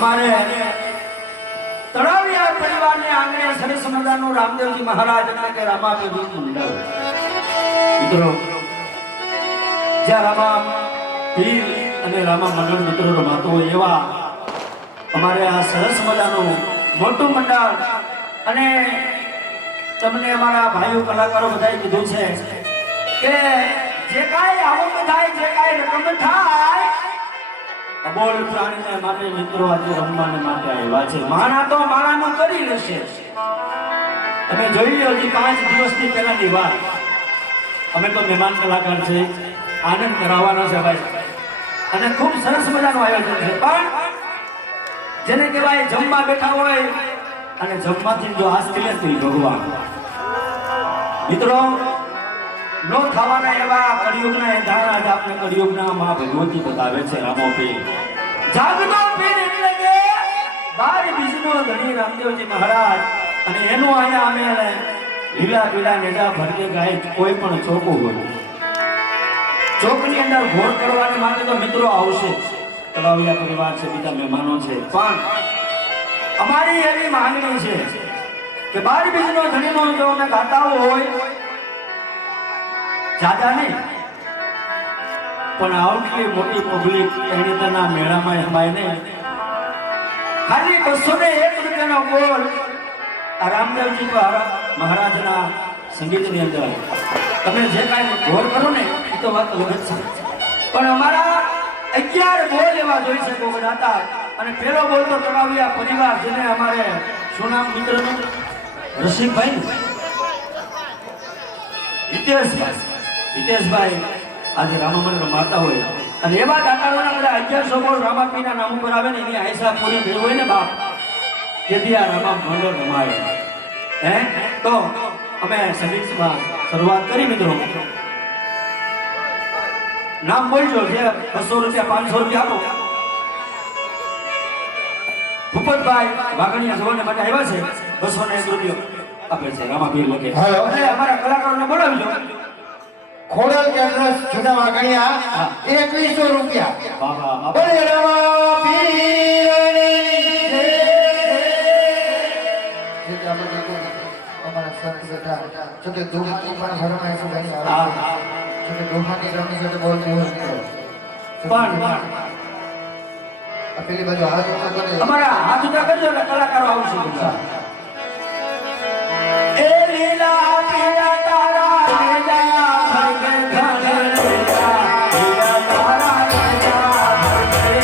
અમારે તળાવિયા પરિવારને આંગણે સરસ મજાનું રામદેવજી મહારાજ અને કે રામાપીરનું મંડળ. મિત્રો જ્યાં રામા પીર અને રામા મંડળ મિત્રો રમાતો હોય એવા અમારે આ સરસ મજાનું મોટું મંડળ અને તમને અમારા ભાઈઓ કલાકારો બધાએ કીધું છે કે જે કાંઈ આવક થાય, જે કાંઈ રકમ થાય, અબોલ પ્રાણીને માટે મિત્રો આજે રમવાને માટે આવ્યા છે. માણા તો માણાનું કરી લેશે. તમે જોઈ લો, હજી 5 દિવસની પહેલાની વાત. અમે તો મહેમાન કલાકાર છે, આનંદ કરાવવાનો છે ભાઈ, અને ખૂબ સરસ મજાનું આયોજન છે. પણ જેને કહેવાય જમવા બેઠા હોય અને જમવાથી જો આસ કરે તો ભગવાન મિત્રો નો થવાના એવા કળિયુગના એ દાણા જ આપણે કળિયુગના માં ભગવતી બતાવે છે. રામો પીર જાગતો પીર એટલે કે 12 બીજનો ધણી રામદેવજી મહારાજ. અને એનું આયા અમે લીલા પીલા નેજા ભરકે ગાય કોઈ પણ ચોકું હોય ચોકની અંદર ઘોર કરવાને માટે તો મિત્રો આવશે. તળાવિયા પરિવાર છે, બીજા મહેમાનો છે, પણ અમારી એવી માંગણી છે કે 12 બીજનો ધણીનો જો અમે ગાતા હોય જાદા નહીં પણ આવતી મોટી પબ્લિક એણીના મેળામાં એમાય નહીં, ખાલી 201 રૂપિયાનો બોલ આ રામદેવજી મહારાજના સંગીતની અંદર તમે જે કાંઈ ઘોર કરો ને એ તો વાત અલગ જ છે. પણ અમારા 11 બોલ એવા જોઈ શકો હતા. અને પેલો બોલ તો તળાવિયા પરિવાર, જેને અમારે શું નામ મિત્રનું રસિકભાઈ હિતેશભાઈ આજે રામા મંડળ રમાતા હોય અને એવા દાતાઓના બધા 1100 બોલ રામાપીરના નામ ઉપર આવે ને એની આયસા પૂરી થઈ હોય ને બાપ, તેથી આ રામા મંડળ રમાય. તો અમે સંગીતમાં શરૂઆત કરી મિત્રો. નામ બોલજો, જે 200 રૂપિયા 500 રૂપિયા આપો. ભૂપતભાઈ વાઘણિયા જોવાને માટે આવ્યા છે, 201 રૂપિયો આપે છે રામાપીર લખે. અમારા કલાકારોને બોલાવજો. ખોડલ કેન્દ્ર જુદા વાગણિયા 2100 રૂપિયા. બોલે રામાપીરની જય. અમારા સંત બેઠા જોકે દુઃખ પણ ઘરમાં એસું ઘણી આવે છે કે દુઃખની રમી સાથે બોલતી હોય પણ પેલી બાજુ હાથ ઊંચા કરે, અમારા હાથ ઊંચા કરજો એટલે કલાકારો આવશે. એ લીલા પીળા તારા રેજા ભરકે ઘરે રેજા, લીલા તારા રેજા ભરકે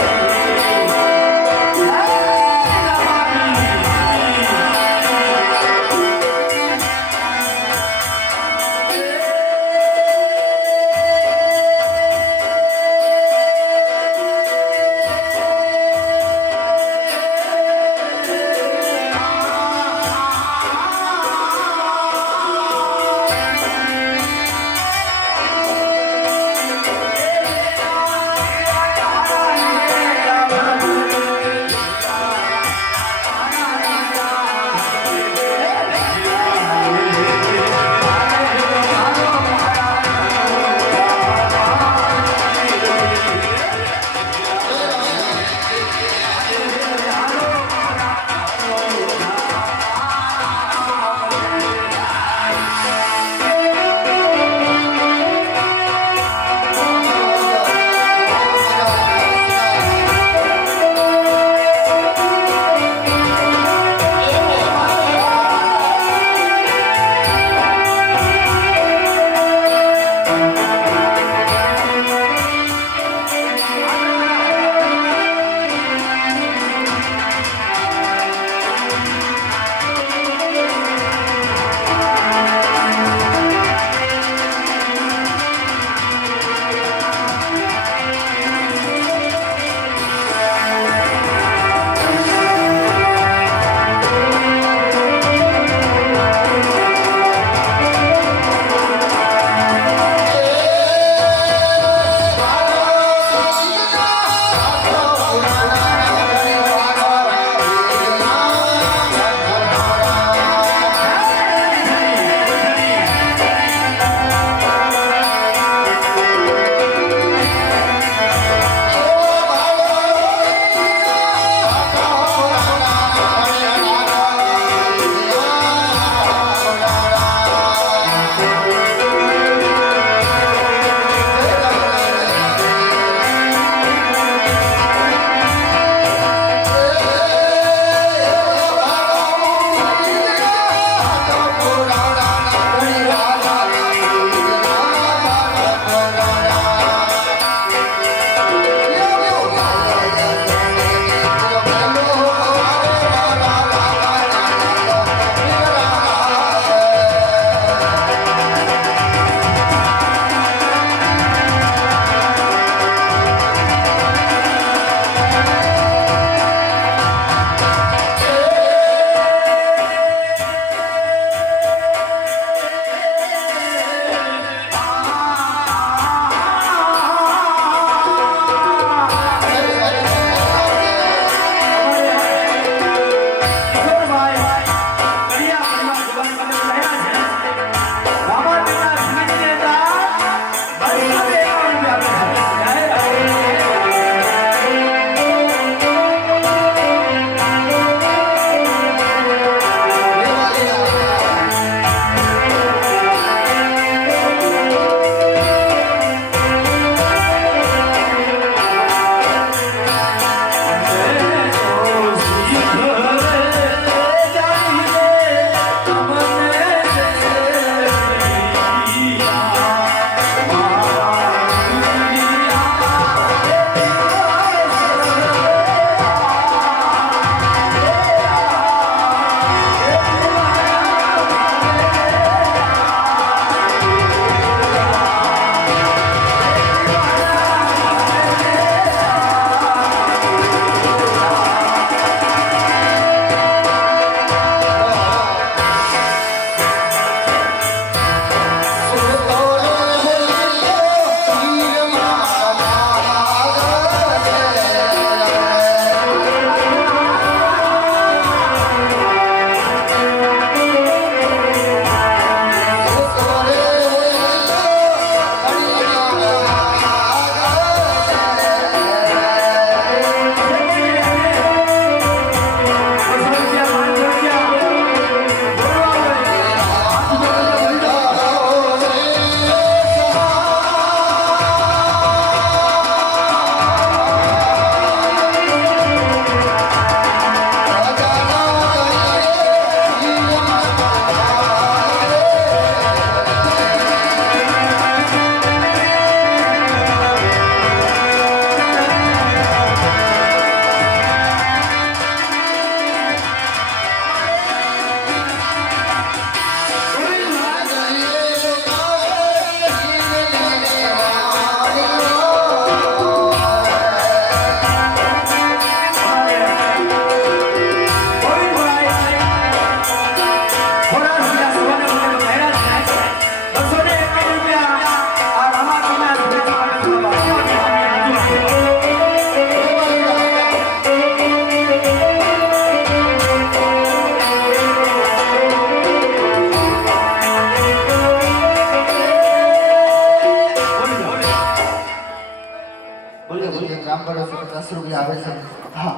સંગીત આવે છે. હા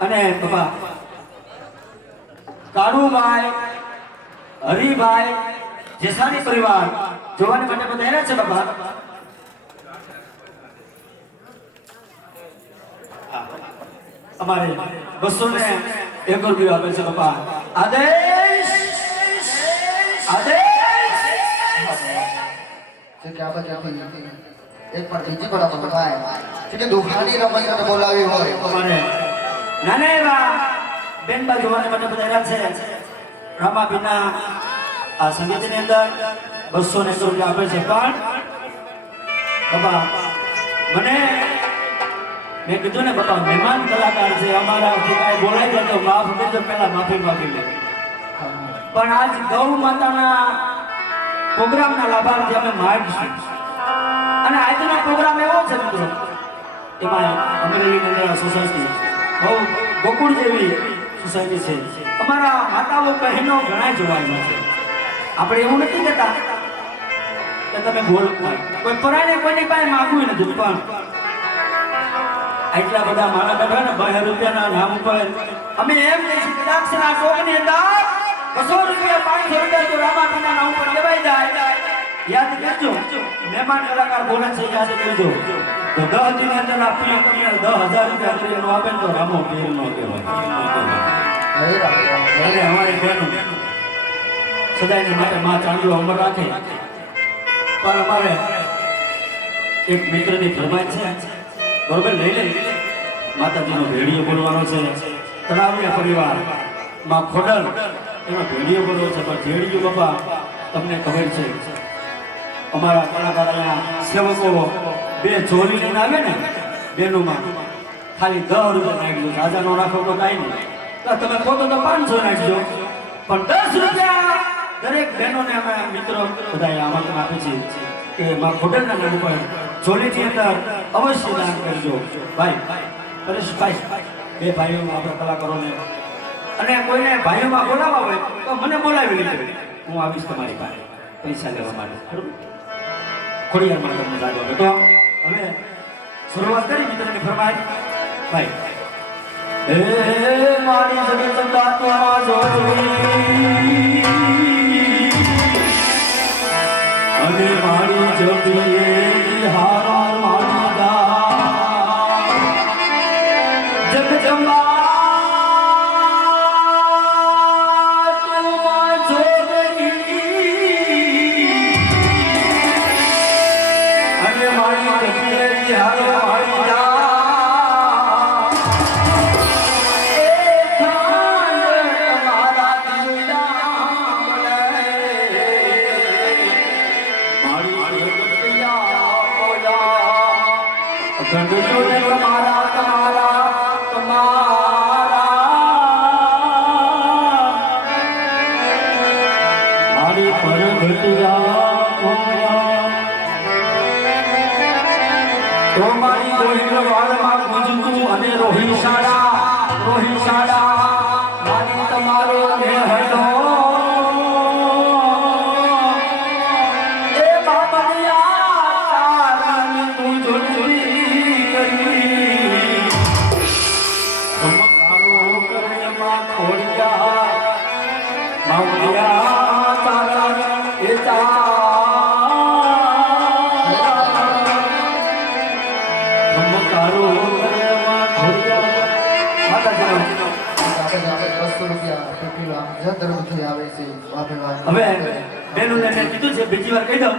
અને બાપા કાળુભાઈ હરિભાઈ જેસાણી પરિવાર જોવાની માટે બધા છે બાપા. અમારે 201 રૂપિયા આપે છે બાપા. આદેશ આદેશ જે કે આ બાજુથી એક પણ બીજી પણ આપણે થાય છે કે દુખાની રમત બોલાવી હોય અમારે નાના એવા બેનબા જોવાની માટે બધા છે. રામાબીના આ સંગીતની અંદર 201 રૂપિયા આપે છે. પણ બાપા મને મેં કીધું ને બાપા મહેમાન કલાકાર છે અમારાથી કાંઈ બોલાઈ જાય તો માફ કરજો, પહેલા માફી માંગી લે. પણ આજ ગૌ માતાના પ્રોગ્રામના લાભાર્થી અમે માંગીશું. અને આજનો પ્રોગ્રામ એવો છે મિત્રો, એમાં અમરેલીની અંદર સોસાયટી બહુ ગોકુળ જેવી સોસાયટી છે. અમારા માતાઓ બહેનો ઘણા જોવાના છે. આપણે એવું નથી કહેતા કે તમે બોલ કોઈ પરાણે કોઈની પાસે માગવું નથી, પણ એટલા બધા મારા બેઠા ને 2 રૂપિયાના નામ ઉપર અમે એમ કહીશું કે દાક્ષના ટોકની અંદર 200 રૂપિયા 500 રૂપિયા તો રામાપીના નામ ઉપર લેવાઈ જાય. યાદ કરજો, મહેમાન કલાકાર બોલે છે, યાદ કરજો. તો 10 દિન અંદર આપીએ 10,000 રૂપિયા કરીને આપે તો રામો પીર નો કહેવાય. અને અમારી બહેનો સદાયની માટે માં ચાંદલો અમર રાખે. પણ અમારે એક મિત્રની ફરમાઈશ છે, બરોબર લઈ લે. માતાજીનો ભેડિયો બોલવાનો છે. તળાવિયા પરિવાર માં ખોડલ એનો ભેડિયો બોલવો છે. પણ ભેડિયો બાપા તમને ખબર છે અમારા કલાકાર અહીંયા સેવકો 2 ચોલી લઈને આવે ને બેનોમાં ખાલી 10 રૂપિયા નાખજો. રાજા નો રાખો તો કાંઈ નહીં, તો તમે ખોટો તો 500 નાખજો. પણ 10 રૂપિયા દરેક બહેનોને અમે મિત્રો બધા આમંત્રણ આપે છે કે માં ખોડલના નામ ઉપર ચોલીની અંદર અવશ્ય દાન કરજો. ભાઈ પરેશભાઈ, 2 ભાઈઓ આપણા કલાકારોને અને કોઈને ભાઈઓમાં બોલાવવા હોય તો મને બોલાવી લેજો. હું આવીશ તમારી પાસે પૈસા લેવા માટે. ખોડિયાર માટે તમને લાગવા તો હવે શરૂઆત કરી મિત્રની ફરમાઈશ. ભાઈ હે મારી જગત દાતા જોઈ અને મારી જગીએ હારા મારી દા જગદંબા તું જોગી અને મારી જગીએ હારા મારી દા ગંડુને તમારા તમારા તમારા મારી પર ઘટિયા તો મારી દોહીનો વાળમાં ગુંજતું અને રોહિશાળા મારી તમારો હટો હવે બેનોને મેં કીધું છે, બીજી વાર કહી દઉં.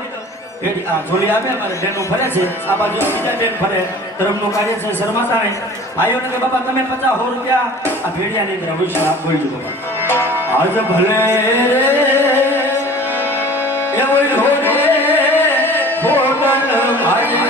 આ જોડી આપે અમારે બેનો ફરે છે, આ બાજુ બીજા બેન ફરે. ધર્મનું કાર્ય છે શરમાતા નહીં. ભાઈઓને કે બાપા તમે 50 રૂપિયા આ ભેડિયાની અંદર અવશ્ય આપ બોલજો બાપા. આજ ભલે એવો હોરે હોટલ ભાઈ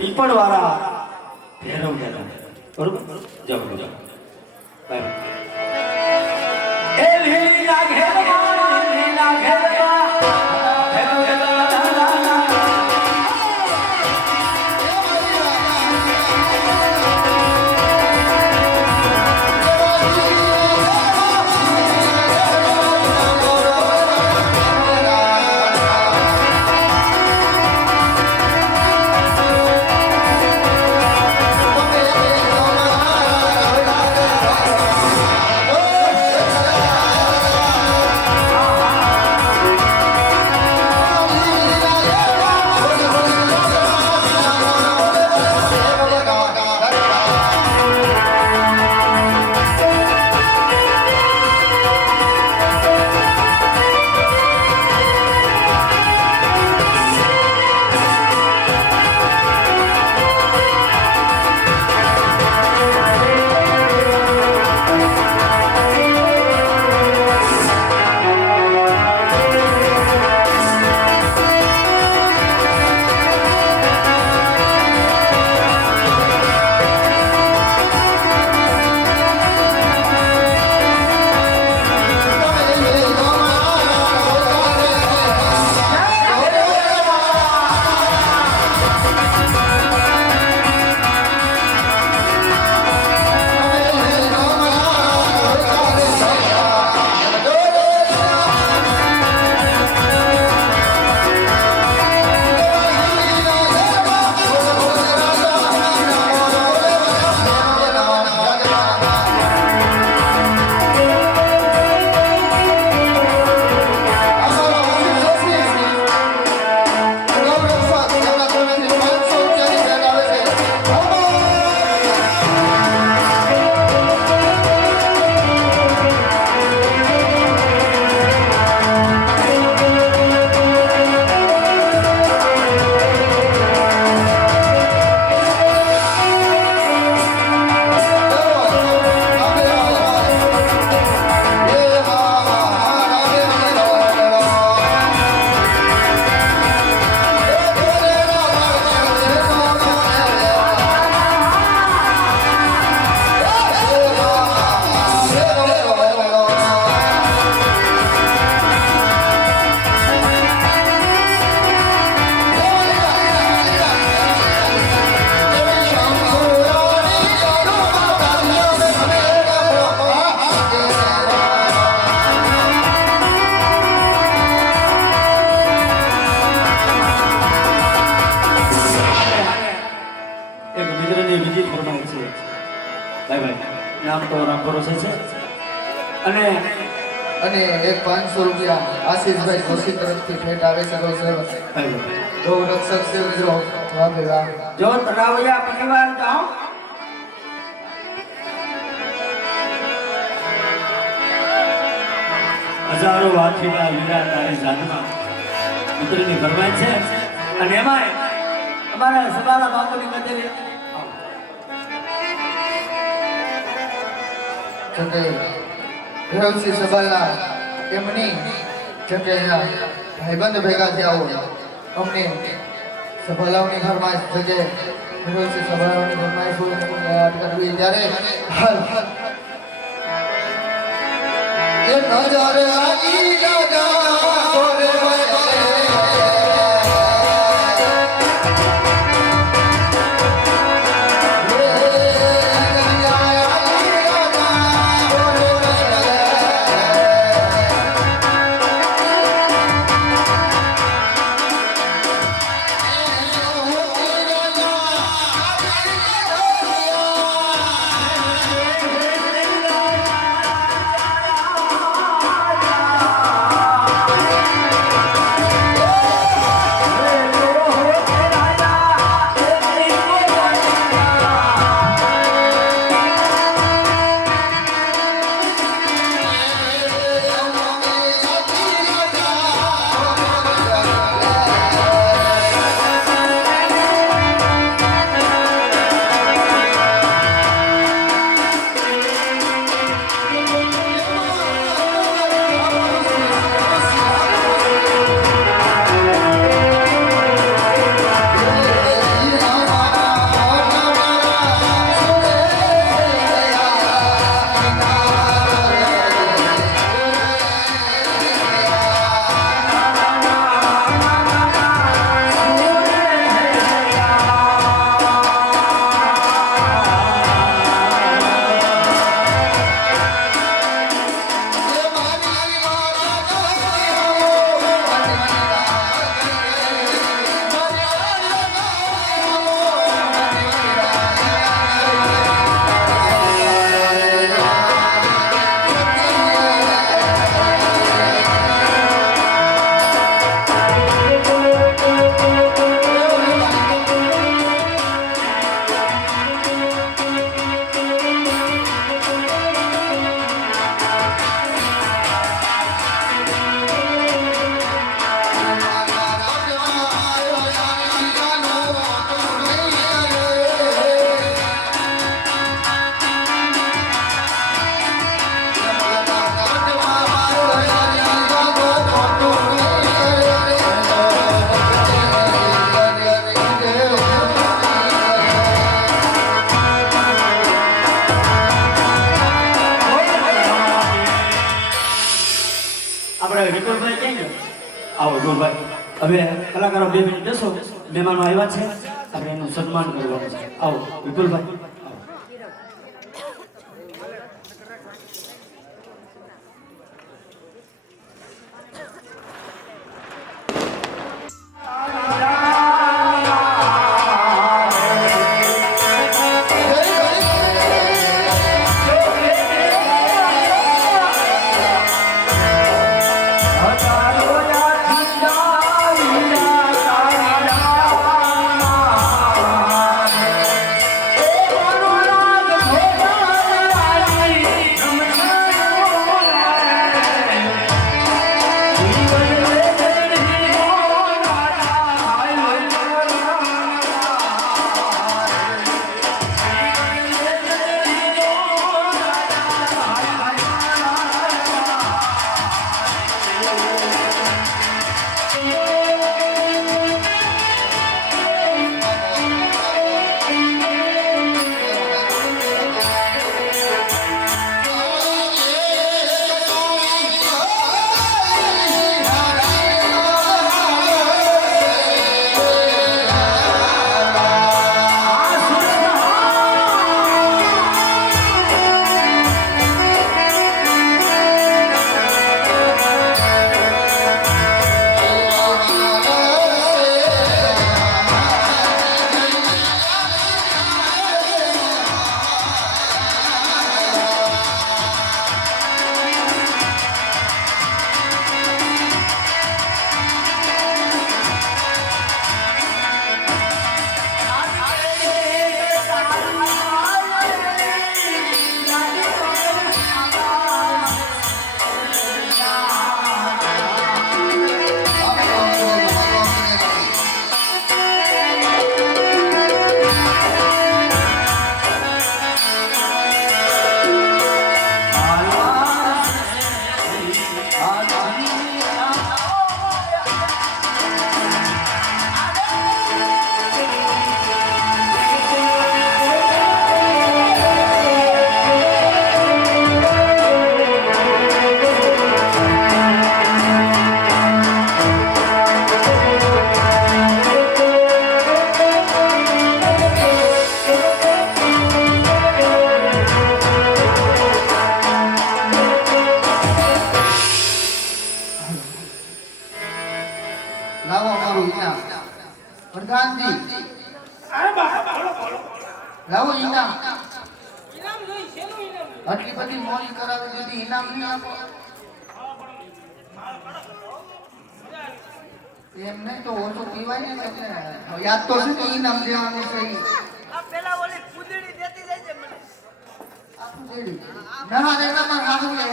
પીપળ વાળા ભેરવ ગયા બરોબર જાઓ જાઓ બાય એ લીલા ઘેરમાં લીલા ઘેરમાં ભેરવ ગયા નામ તો રામ ભરોસે છે અને એક 500 રૂપિયા આશીષભાઈ જોશી તરફથી ભેટ આવે છે ગૌ રક્ષક છે મિત્રો વાહ ભાઈ વાહ જો તરાવયા પરિવાર જાઓ હજારો વાખીના વીરા તારી જાનમાં ઉતરીને ફરમાય છે અને એમાંય અમારા સબાલા બાપુની કચેરી જોકે ભૈરવસિંહ સબાલા એમની જોકે ભાઈબંધ ભેગા થયા હોય અમને સબાલાઓની ફરમાઈશ જોકે ભૈરવસિંહ સબાલાઓની ફરમાઈશ યાદ કરવી ત્યારે હાલ એ નજર આઈ જાગા કોરે આવો જોરભાઈ. હવે કલાકારો 2 મિનિટ બેસો. મહેમાનો આવ્યા છે, આપણે એનું સન્માન કરવાનું છે. આવો વિપુલભાઈ. લાવો અમારું ઇનામ. પ્રધાનજી લાવો ઇનામ. આટલી બધી મોજ કરાવી દીધી, ઇનામ નહીં આપો? એમ નહીં તો ઓછું પીવાય ને એટલે યાદ તો છે કે ઇનામ દેવાનું છે. ના રે ના માર હાથ લે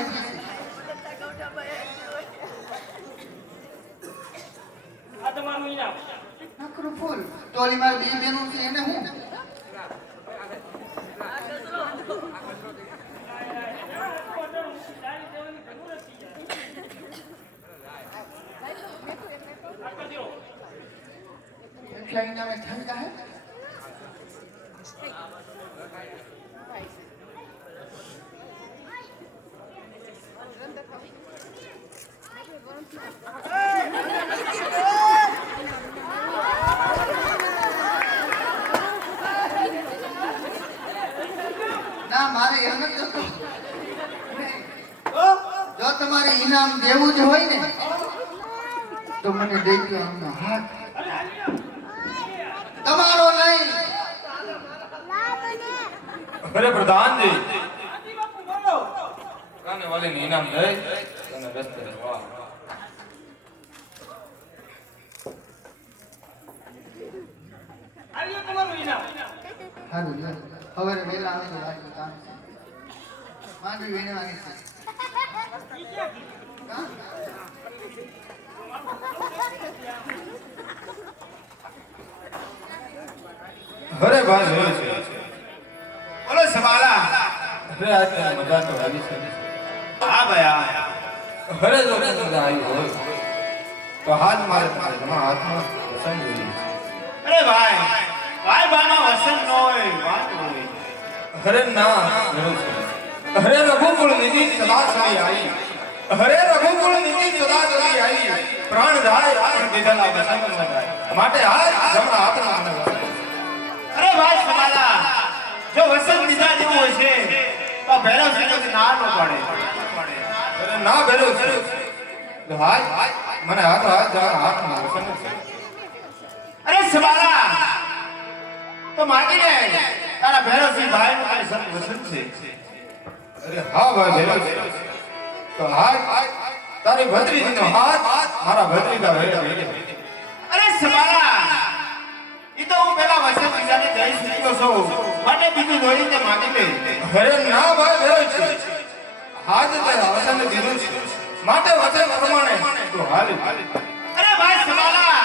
નકરું ફૂલ તોલી માર બે બેનું છે એને હું એટલા ઇનામે થઈ જાય. ના મારે એમ જ હતું. જો તમારે ઇનામ દેવું જ હોય ને તો મને દઈ દો આમનો હાથ. તમારો નહીં. અરે પ્રધાનજી કાને વાલે ને ઇનામ દઈ અને રસ્તે વાહ આલ્યો તમારું ઇનામ. હારું લ્યો. હવે વહેલા આવે તો લાગી કામ છે. માંડવી વીણવાની છે. કાં? અરે ભાઈ જોયું છે બોલો સવાલા. અરે આજ તને મજા તો આવી છે હા ભાઈ અરે જો તને મજા આવી હોય તો હાથ મારે તમારા હાથમાં પસંદ જોઈએ અરે ભાઈ ભાઈ બાનો વસન ન હોય વાત હોય. અરે ના જોયું છે અરે રઘુકુળ નિધિ સદા સરી આવી હરે રઘુકુળ નીતિ સદા ચલી આવી પ્રાણ જાય પણ દીધેલા વસન ન જાય માટે હાથ જમણા હાથના મને વસાય. અરે ભાઈ સમાલા જો વસંત દીધા જેવું હોય છે તો ભૈરવ સિંહ ના ન પડે. અરે ના ભેરો છે તો હાથ મને હાથ જમણા હાથના વસન છે. અરે સમાલા તો માગી લે તારા ભૈરવ સિંહ ભાઈ નું તારી સંત વસંત છે. અરે હા ભાઈ ભેરો છે તો હાથ તારી ભત્રીજીનો હાથ મારા ભત્રીજા ભેરે ભેરે. અરે સમાલા ઈ તો હું પેલા વસંત દીધાને દઈ ચૂક્યો છું માટે બીજું જોઈ તે માગી લે. અરે ના ભાઈ ભેરો છે હાથ તે વસન દીધું છે માટે વચન પ્રમાણે તો હાલ. અરે ભાઈ સમાલા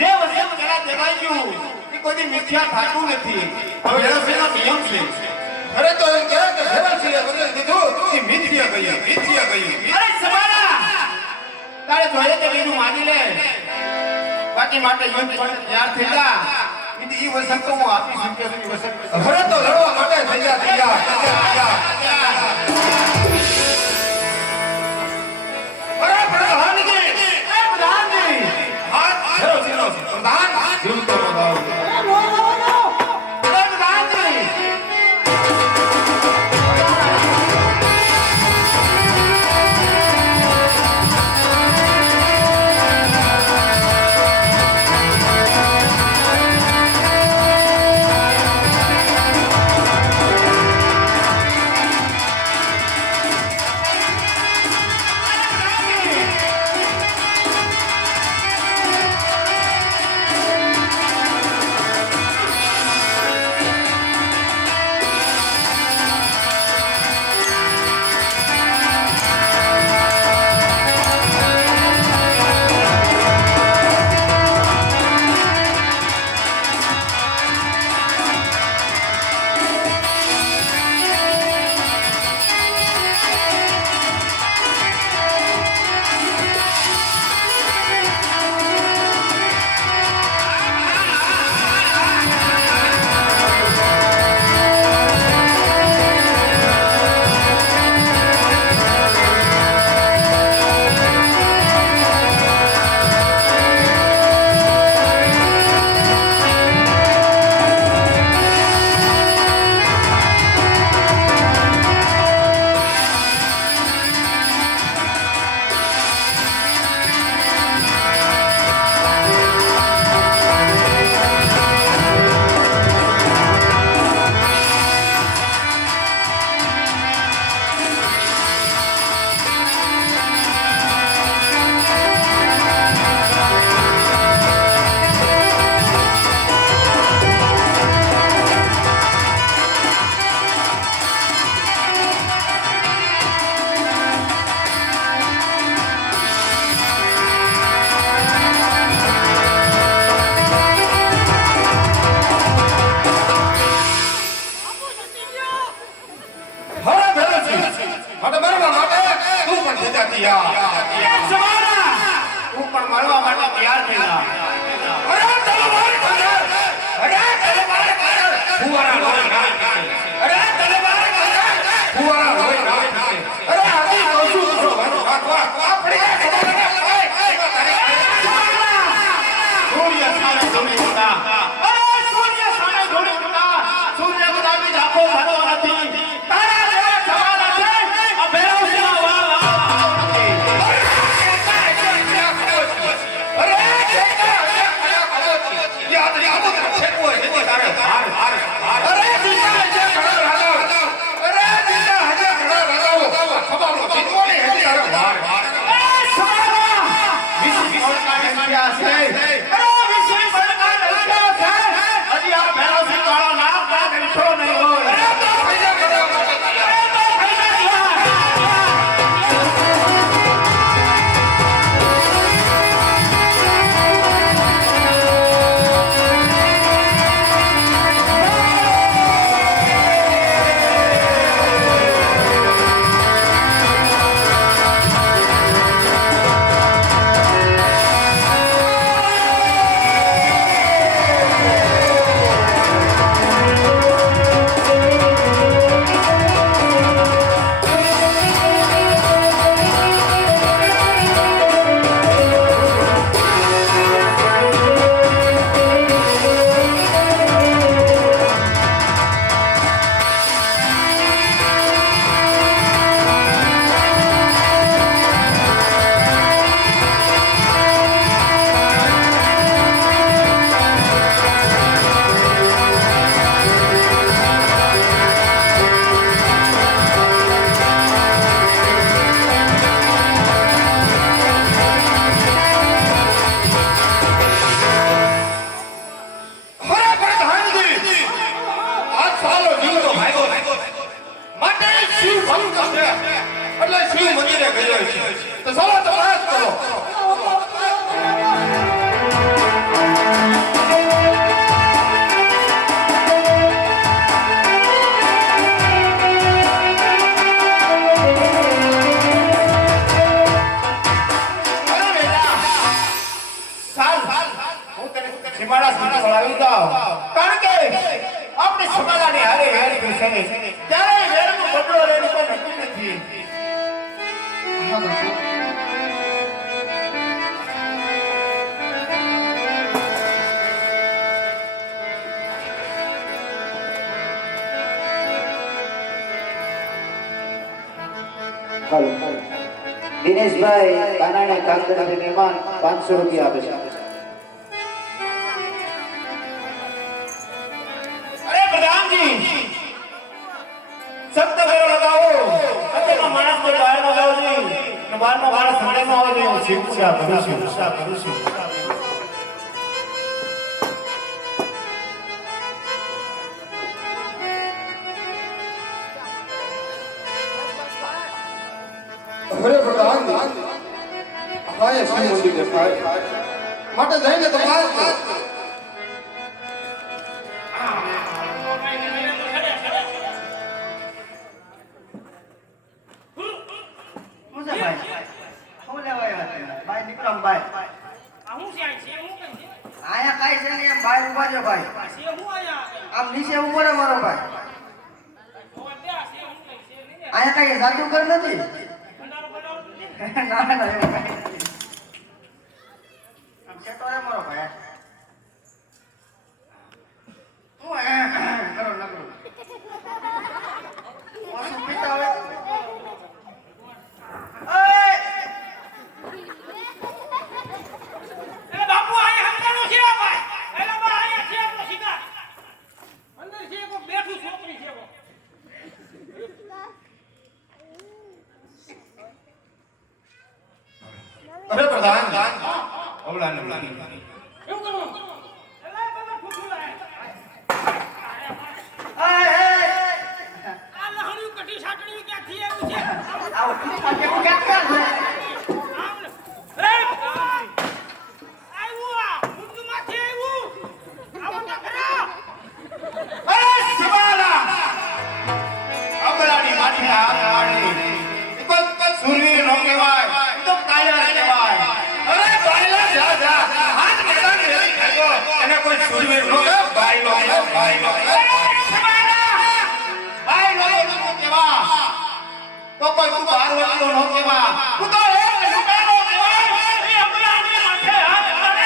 જે વસંત પેલા દેવાઈ ગયું એ કોઈ મિથ્યા થાતું નથી. હવે ભૈરવ સિંહનો નિયમ છે. અરે તો એમ કહે કે ભેરો છે વચન દીધું એ મિથ્યા કહ્યું મિથ્યા કહ્યું. અરે સમાલા તારે જોઈએ તે બીજું માગી લે બાકી માટે યુદ્ધ પણ તૈયાર થઈ જા. ઈ વસંત તો હું આપી શક્યો છું. ઈ વસંત અરે તો લડવા માટે તૈયાર તૈયાર અરે પ્રધાનજી પ્રધાનજી હાથ ભેરો છે પ્રધાન જીવતો બતાવો. અરે પ્રધાનજી તું પણ મરવા માટે તૈયાર થઈ જા. ફુવારા લોહી ના સૂર્ય સામે ધોળી ઉડા. અરે સૂર્ય સામે ધોળી ઉડા. સૂર્ય ગુલાબી ઝાંખો ભરવો નથી. તારા જેવા જવાના છે આ ભૈરવ સિંહના વાળ. અરે શિવ ભક્ત છે એટલે શિવ મંદિરે ગયો છે તો ચાલો તપાસ કરો. સીમાડા સુધી વળાવી દો. કારણ કે આપણી સીમાડાની હારે હારી ગઈ છે ત્યારે વેરનો બદલો લેવાનો કોઈ નક્કી નથી. હા બાપુ. દિનેશભાઈ કાનાને કાગળથી મહેમાન 500 રૂપિયા આપે છે. અરે પ્રધાનજી સત્ય ફેરો લગાવો. અત્યારમાં માણસ કોઈ બહાર ન જાવ જોઈએ ને બહારનો માણસ સામે ન આવે તો હું શિક્ષા કરું છું. અરે પ્રધાન હા એ શિવ મંદિર દેખાય માટે જઈને તપાસ કરો. આયા કાઈ છે ને એમ બહાર ઉભા છો ભાઈ. આમ નીચે ઉભો રહે મારો ભાઈ. આયા કાઈ જાદુગર નથી. ના ના એવું કાંઈ નથી. આમ સેટો રે મારો ભાઈ. હું કરો નકરું. ઓછું પીતા હોય. અરે પ્રધાન ઓલાને બોલાવી. આવો તું કેવું ક્યાં છે? અરે સીમાડા અબલાની માથે હાથ વાળી. કોઈ સુરવીર નો કહેવાય તો કાયા કહેવાય. અરે બાયલા જા હાથ મેદાન રેલી ખાયો એને કોઈ સુરવીર નો કે બાયલો બાયલો. બાયલો નો કહેવા તો કોઈ તું પાર્વતીઓ નો કહેવા તું તો એક રૂપિયાનો કહેવાય. એ અબલાની માથે હાથ વાળે.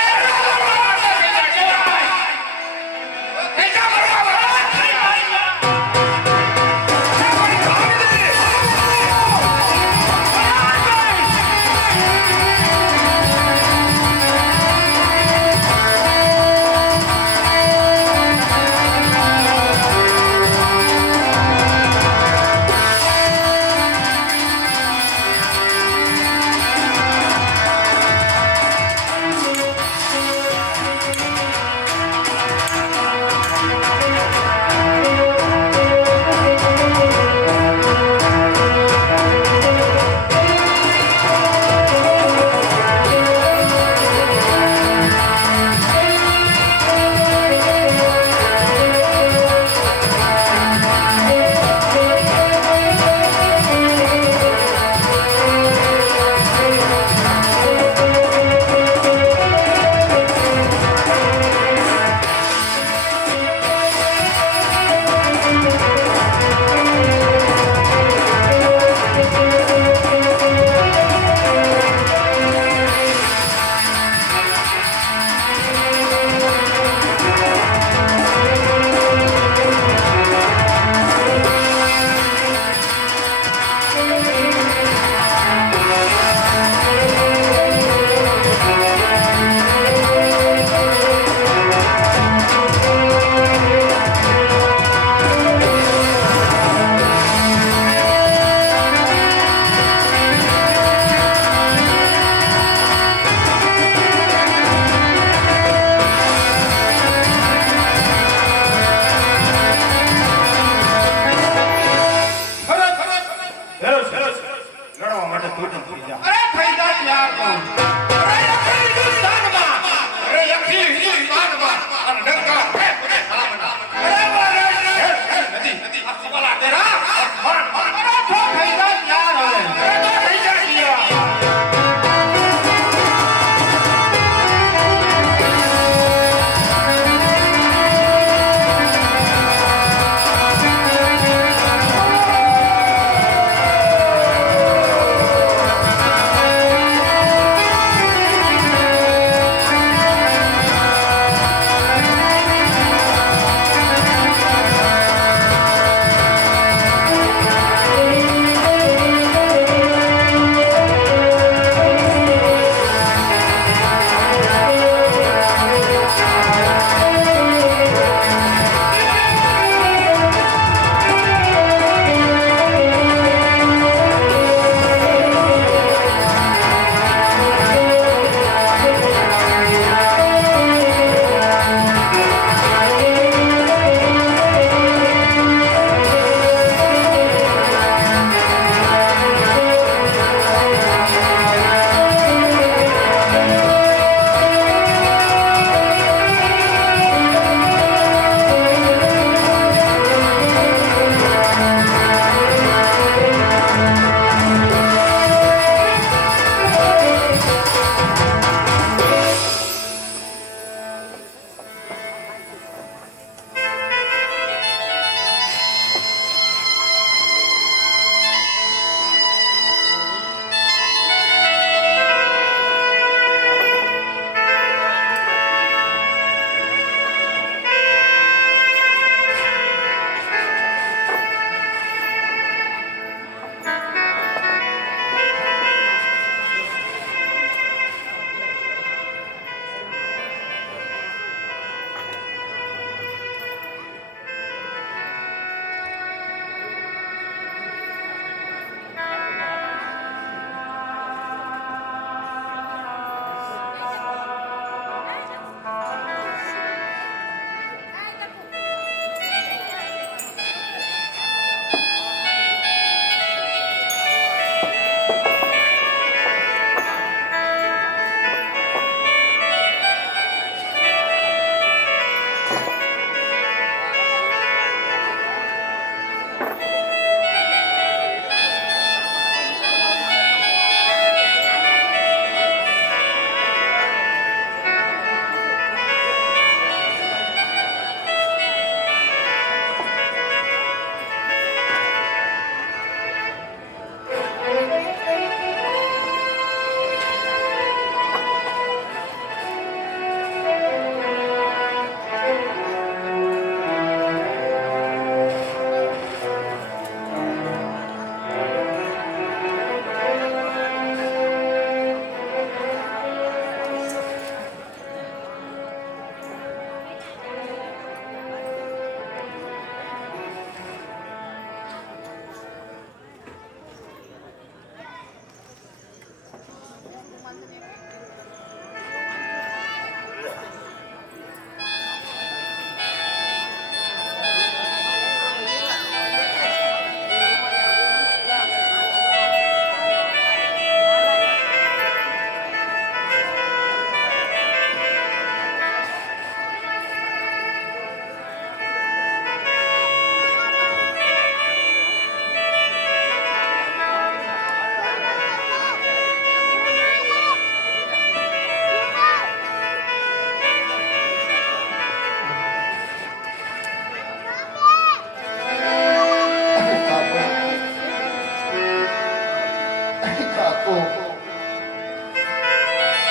બાપુ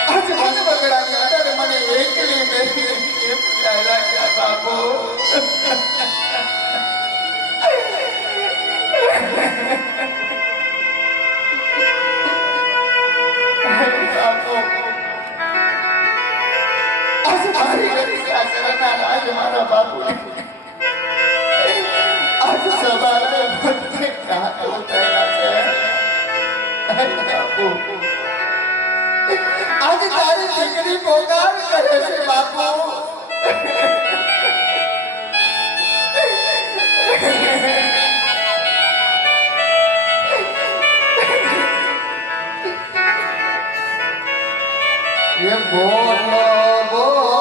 આજે મને બગડાની અંદર મને એકલી બેસી કેમ ચાલ્યા બાપુ બાપુ આજે મારી ઘરે સાસરાના રાજ મારા બાપુ આજે સવારે બધે કાતો થયા છે બાપુ આજે તારી દીકરી પોકાર કરે છે બાપુ ये बोलो बोलो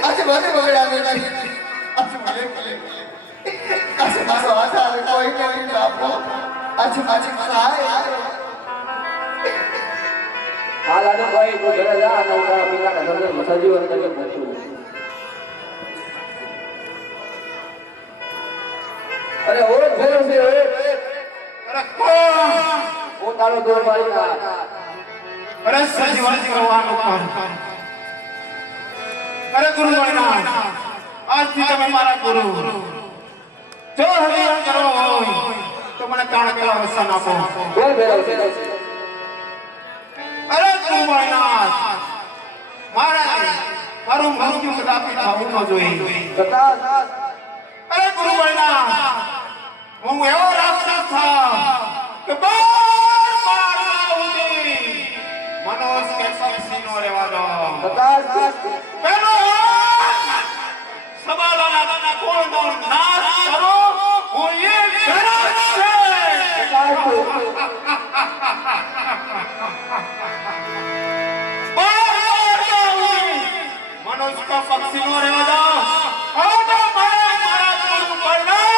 આજે મને બગડાવ્યો આજે મારો આધાર કોઈ નહીં બાપુ આજે મારી ખાય હાલ આને ભાઈ તું ઘરે જા અને હું તારા પિતાના ઘરે સજીવન તરીકે પહોંચું મારો ગુરુભાઈ ના અરે સજીવન કરવાનું કામ અરે ગુરુભાઈ ના આજથી તમે મારા ગુરુ જો હરિહર કરો હોય તો મને કાણ કેલા વસન આપો બોલ ભેરવ છે અરે ગુરુભાઈ ના મારું મૃત્યુ કદાપી થવું ન જોઈએ પ્રકાશ અરે ગુરુભાઈ ના હું એવો રાક્ષસ થા કે બાર સુધી મનોજ કે પક્ષીનો રહેવા દો પ્રકાશ પેલો સબાલાના કોળનો નાશ કરો હું એ કરો છે મનોજ કો પક્ષીનો રહેવા દો આ તો મારા ગુરુ પરિણામ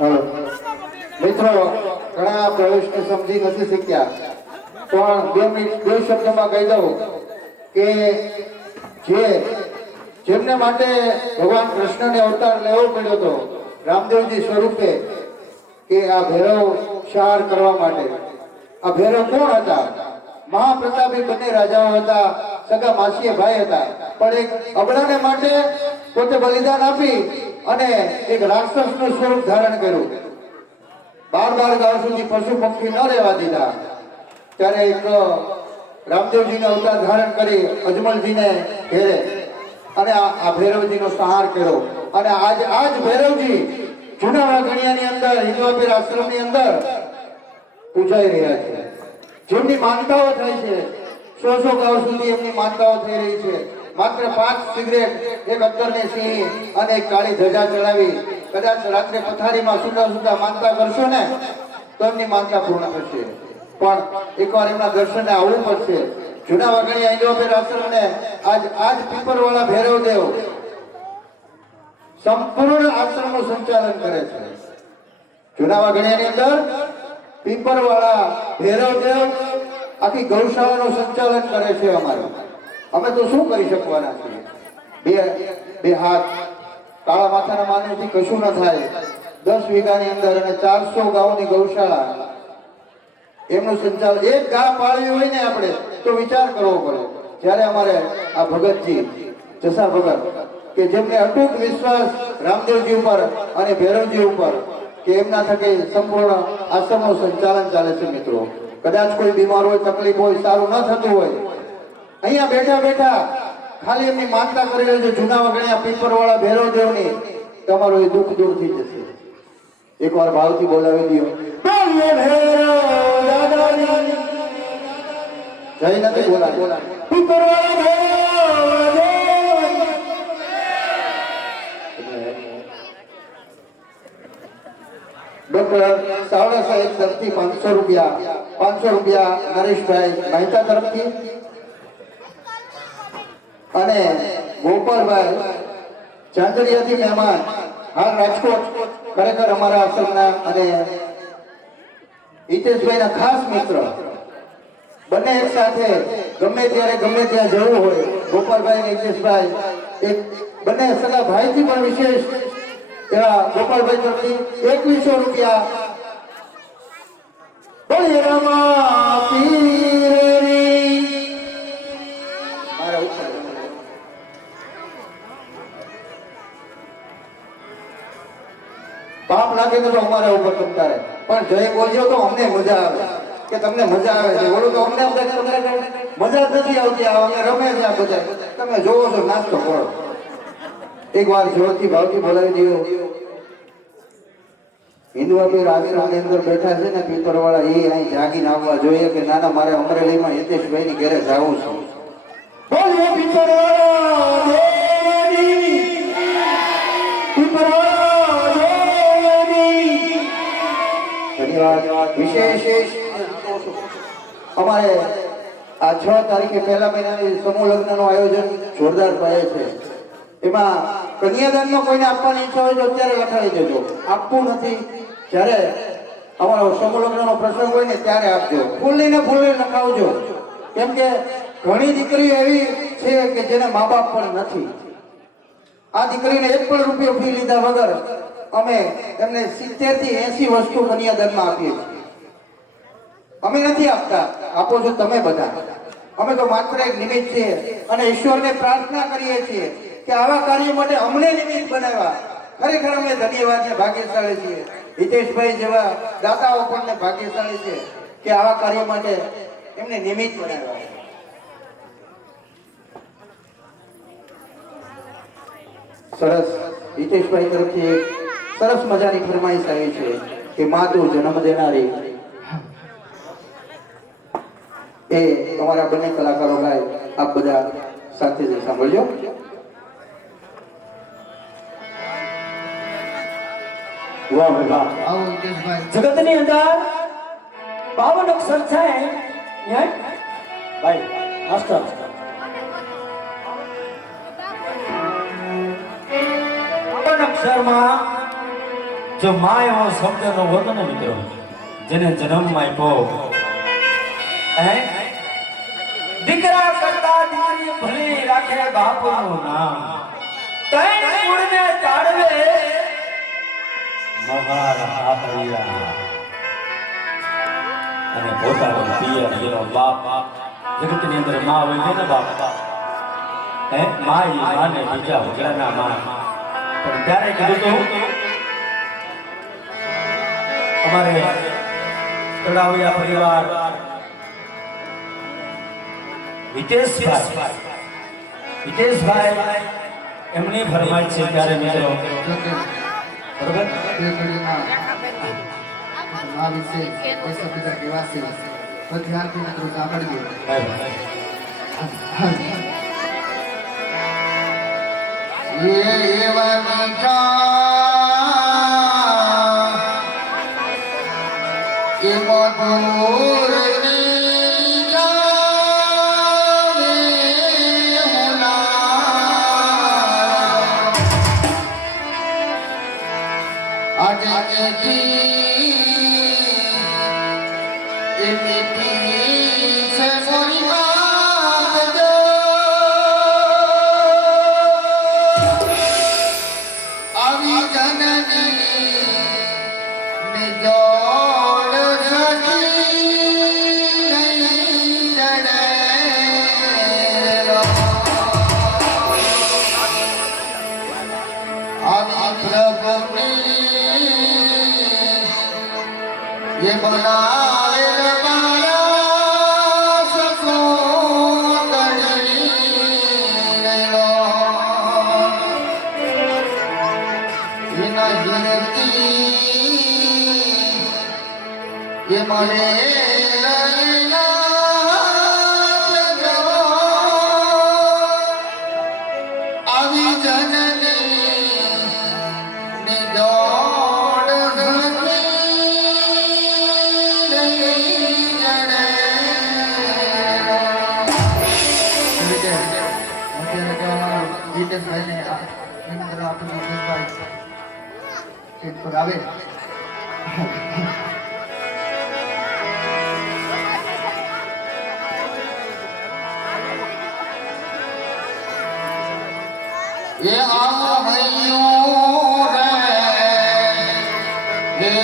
હલો. મિત્રો ઘણા પ્રવેશને સમજી નથી શક્યા પણ 2 મિનિટ 2 શબ્દમાં કહી દઉં કે જેમને માટે ભગવાન કૃષ્ણને અવતાર લેવો પડ્યો હતો રામદેવજી સ્વરૂપે કે આ ભૈરવ શાર કરવા માટે. આ ભૈરવ કોણ હતા? મહાપ્રતાપી બંને રાજાઓ હતા, સગા માસીએ ભાઈ હતા, પણ એક અબળાને માટે પોતે બલિદાન આપી અને એક રાક્ષસનું સ્વરૂપ ધારણ કર્યું. 12 ગાવ સુધી પશુ પક્ષી ન રહેવા દીધા. ત્યારે એક રામદેવજીને અવતાર ધારણ કરી અજમલજીને ઘેરે અને આ ભૈરવજીનો સંહાર કર્યો. અને આજ ભૈરવજી જૂના વાઘણિયાની અંદર હિન્દુપીર આશ્રમની અંદર પૂજાઈ રહ્યા છે. જેમની માનતાઓ થાય છે 100 ગાવ સુધી એમની માનતાઓ થઈ રહી છે. માત્ર 5 સિગરેટ, એક અત્તરની સિંહ અને એક કાળી ધજા ચડાવી કદાચ રાત્રે પથારીમાં સુતા માનતા કરશો ને તો એમની માનતા પૂર્ણ થશે. પણ એકવાર એમના દર્શને આવવું પડશે. જૂના વાઘણિયા હિન્દુપીર આશ્રમને આજ પીપરવાળા ભૈરવદેવ સંપૂર્ણ આશ્રમનું સંચાલન કરે છે. જૂના વાઘણિયાની અંદર પીપરવાળા ભૈરવદેવ આખી ગૌશાળાનું સંચાલન કરે છે. અમે તો શું કરી શકવાના છીએ? બે હાથ કાળા માથાના માનવથી કશું ન થાય. 10 વીઘાની અંદર અને 400 ગાઉની ગૌશાળા એમનું સંચાલન. એક ગા પાળવી હોય ને આપણે તો વિચાર કરવો પડે. જ્યારે અમારે આ ભગતજી જસા ભગત કે જેમને અટૂટ વિશ્વાસ રામદેવજી ઉપર અને ભૈરવજી ઉપર કે એમના થકી સંપૂર્ણ આશ્રમનું સંચાલન ચાલે છે. મિત્રો કદાચ કોઈ બીમાર હોય, તકલીફ હોય, સારું ન થતું હોય, અહીંયા બેઠા બેઠા ખાલી એમની માનતા કરી લેજો જૂના વાઘણિયા પીપરવાળા ભૈરવદેવની, તમારું એ દુઃખ દૂર થઈ જશે. એકવાર ભાવથી બોલાવી દો. જય નથી બોલા ડોક્ટર સાવડા સાહેબ તરફથી 500 રૂપિયા નરેશભાઈ મહેતા તરફથી અને ગોપાલભાઈ ચાંદરિયાથી મહેમાન હાલ રાજકોટ, ખરેખર અમારા આશ્રમના અને હિતેશભાઈના ખાસ મિત્ર. બંને એક સાથે ગમે ત્યારે ગમે ત્યાં જવું હોય, ગોપાલભાઈ અને હિતેશભાઈ એક બંને સગા ભાઈથી પણ વિશેષ એવા ગોપાલભાઈ તરફથી 2100 રૂપિયા. બોલીએ રામા પીરની મારા ઉપર પાપ લાગે તો અમારા ઉપર તમતારે, પણ જય બોલજો તો અમને મજા આવે કે તમને મજા આવે છે. બોલો તો અમને મજા જ નથી આવતી. અમે રમે છે આ બધા, તમે જોવો છો નાસ્તો કરો. એક વાર જોરથી ભાવથી બોલાવી દો. હિન્દુપીર આશ્રમની અંદર બેઠા છે ને પીપરવાળા, એ અહીં જાગીને આવવા જોઈએ કે નાના મારે અમરેલીમાં હિતેશભાઈની ઘરે જાવું છું. બોલીએ પીપરવાળા દેવની, પીપરવાળા દેવની. ધન્યવાદ. વિશેષ અમારે આ 6 તારીખે 1 મહિનાની સમૂહ લગ્નનું આયોજન જોરદાર થયે છે. એમાં કન્યાદાનમાં કોઈને આપવાની ઈચ્છા હોય તો અત્યારે લખાવી દેજો. આપવું નથી, જ્યારે અમારો સમૂહ લગ્નનો પ્રસંગ હોય ને ત્યારે આપજો. ફૂલને લખાવજો. કેમ કે ઘણી દીકરીઓ એવી છે કે જેને મા બાપ પણ નથી. આ દીકરીને 1 પણ રૂપિયો ફી લીધા વગર અમે એમને 70 થી 80 વસ્તુ કન્યાદાનમાં આપીએ છીએ. અમે નથી આપતા, આપો છો તમે બધા. અમે તો માત્ર એક નિમિત્ત છીએ અને ઈશ્વરને પ્રાર્થના કરીએ છીએ કે આવા કાર્ય માટે અમને નિમિત્ત બનાવ્યા. ખરેખર અમે ધન્યવાદ ને ભાગ્યશાળી છીએ. હિતેશભાઈ જેવા દાતાઓ પણ ભાગ્યશાળી છે કે આવા કાર્ય માટે એમને નિમિત્ત બનાવ્યા. સરસ. હિતેશભાઈ તરફથી સરસ મજાની ફરમાઈશ આવી છે કે માતું જન્મ દેનારી એ અમારા બંને કલાકારો ગાય. આપ બધા સાથે જ સાંભળજો. વાહ વાહ. આવો હિતેશભાઈ. જગતની અંદર 52 અક્ષર છે. ભાઈ માસ્ટર 52 અક્ષરમાં જો માં એવો શબ્દ ન હોતો ને મિત્રો, જેને જન્મ આપ્યો, દીકરા કરતા દીકરી ભલી રાખે બાપનું નામ, તૈણ કુળને તાળવે મહાર હાથરિયા, અને પોતાનો પિયર જેનો બાપ, જગતની અંદર માં હોય છે ને બાપ, માં ઈ માને બીજા વગડાના માં. પણ ત્યારે કીધું તો અમારે તળાવિયા પરિવાર હિતેશભાઈ એમની ફરમાઈશ છે ત્યારે મિત્રો બરોબર તે ઘડીમાં આ વિશે કોઈ શબ્દ કહેવાશે તો ધ્યાનથી મિત્રો સાંભળજો. એવા એ મધુર ये बनाए ये मरे આવી જનની નિદોડ આવે ये आमहैयों रे ये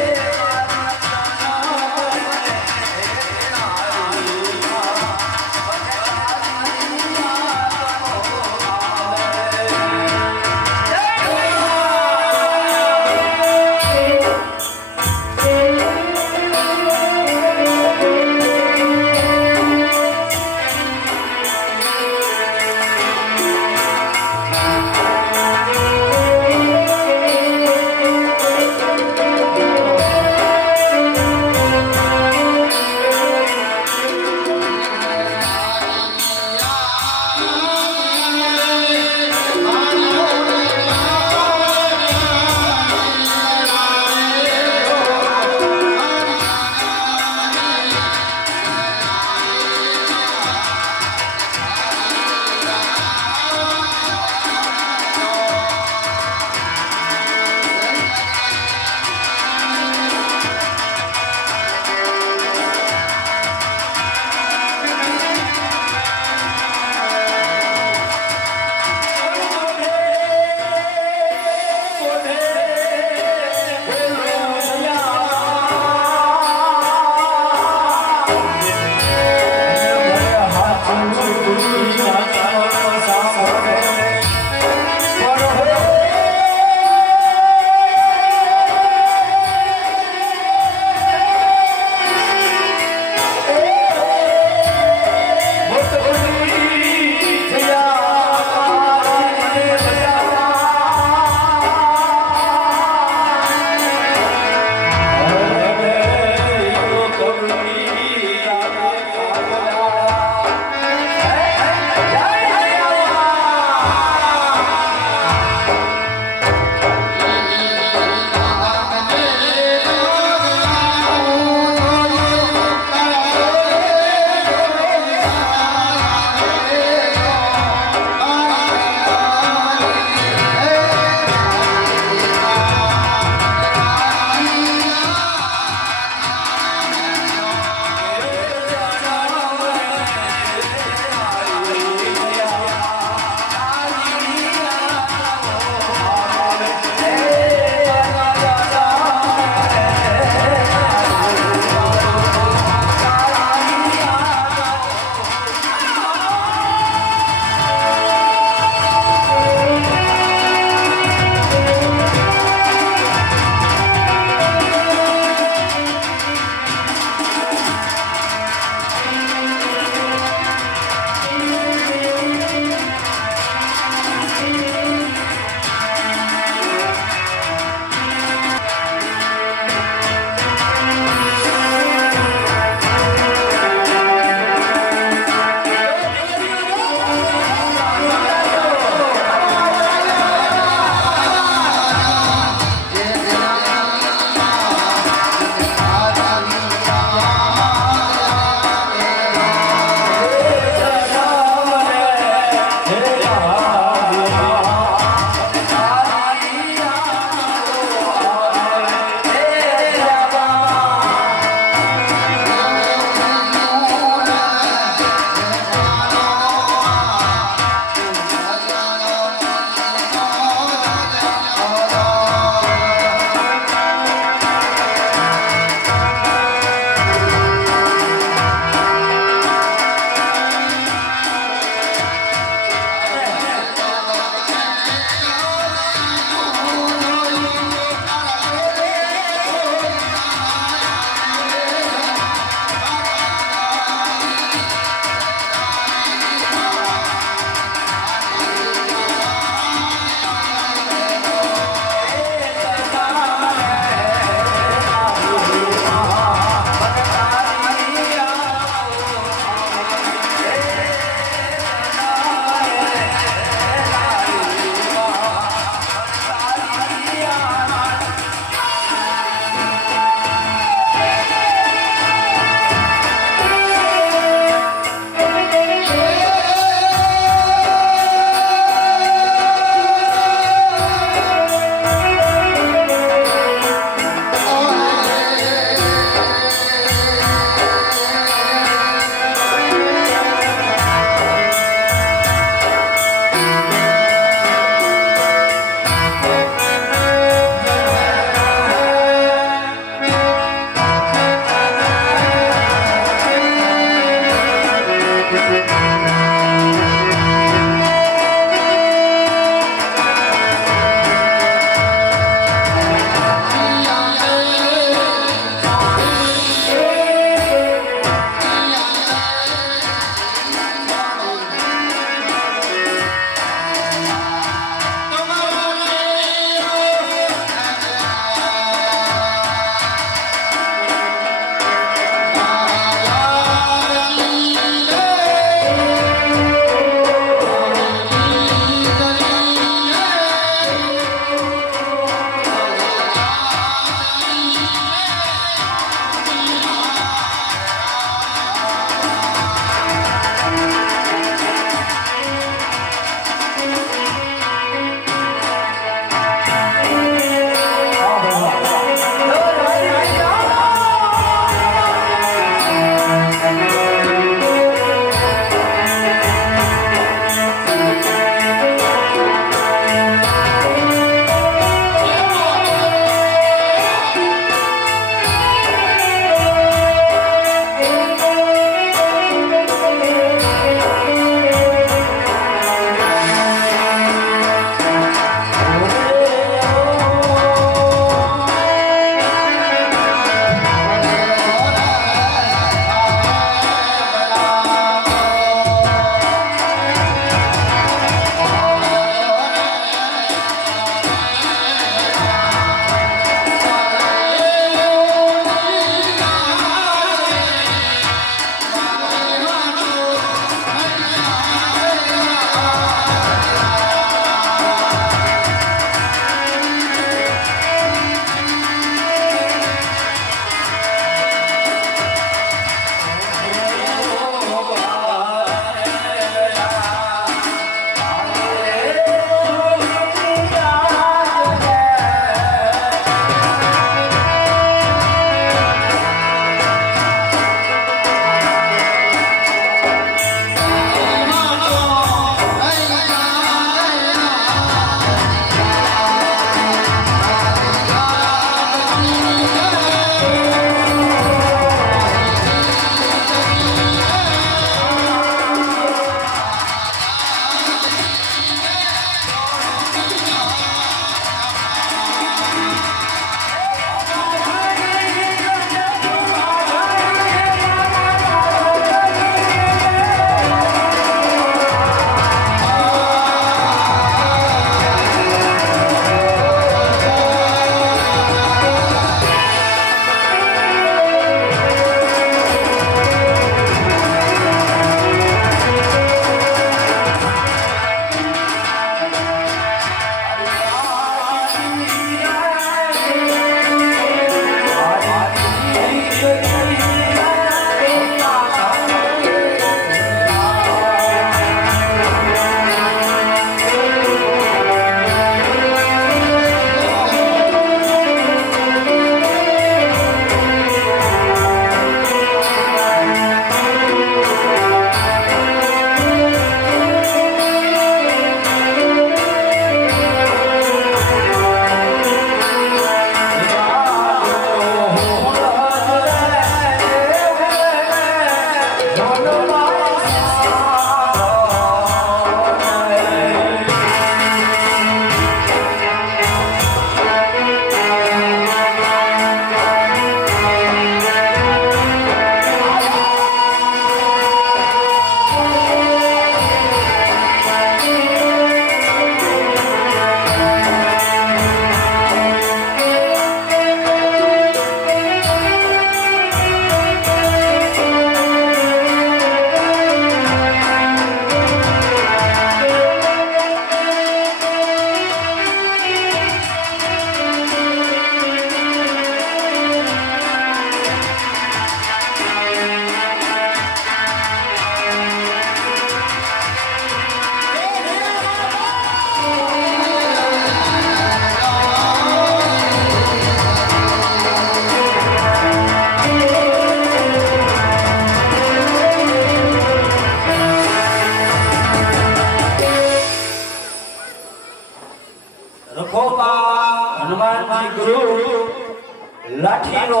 લાઠીનો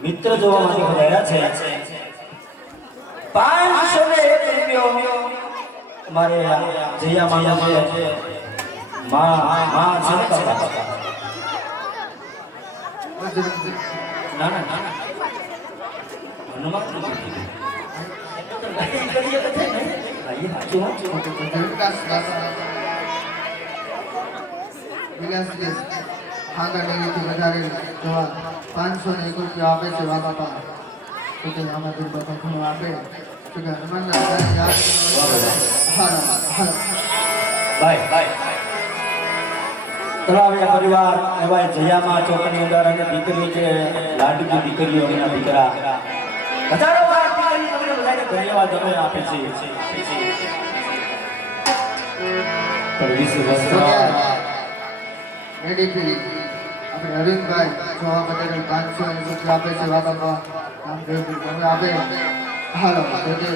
મિત્ર જોવા માટે પધાર્યા છે 501 રૂપિયો મારે જયા મામા છે માં છે ને કાકા? ના ના ના હનુમાન વિલાસજી આગળ ડેરીથી વધારે જવા 501 રૂપિયા આપે છે વા બાપા તો કે આમાંથી બાપા ઘણું આપે તો કે હનુમાનના બધાને યાદ ભાઈ તળાવિયા પરિવાર એવા જયામાં ચોકની અંદર અને દીકરી છે લાડકી દીકરીઓ એના દીકરા હજારો વાર દીકરી તમને બધાને ધન્યવાદ અમે આપે છે પણ વિશે મેડીપી આપણે અરવિંદભાઈ જોવા બદલ 501 રૂપિયા આપે છે વા બાપા રામદેવજી તમે આપે હાલો તો કે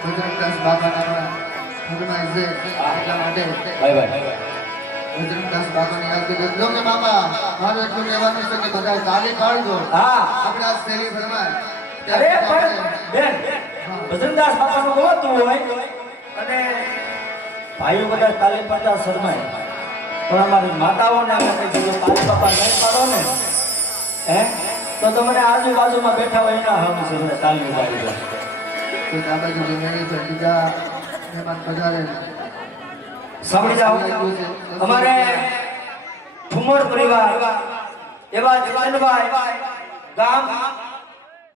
બજરંગદાસ બાપાના ફરમાઈશ છે એટલા માટે ભાઈ બજરંગદાસ બાપાને યાદ કરી લો કે બાપા મારું એટલું કહેવાનું છે કે બધા તાલી પાડજો હા આપણે આ શેરી ફરમાય અરે પણ બેન ભજનદાસ બાપાનું ગોતું હોય અને ભાઈઓ બધા તાલી પાડતા શરમાય પણ અમારી માતાઓને અમે કહીએ તાલી બાપા નહીં પાડો ને હે તો તમને આજુબાજુમાં બેઠા હોય એના હમ છે બધા તાલી પાડી દો તો આ બાજુ જે મેળી છે બીજા મહેમાન પધારે સાંભળી જાઓ અમારે ઠુમર પરિવાર એવા જીવનભાઈ ગામ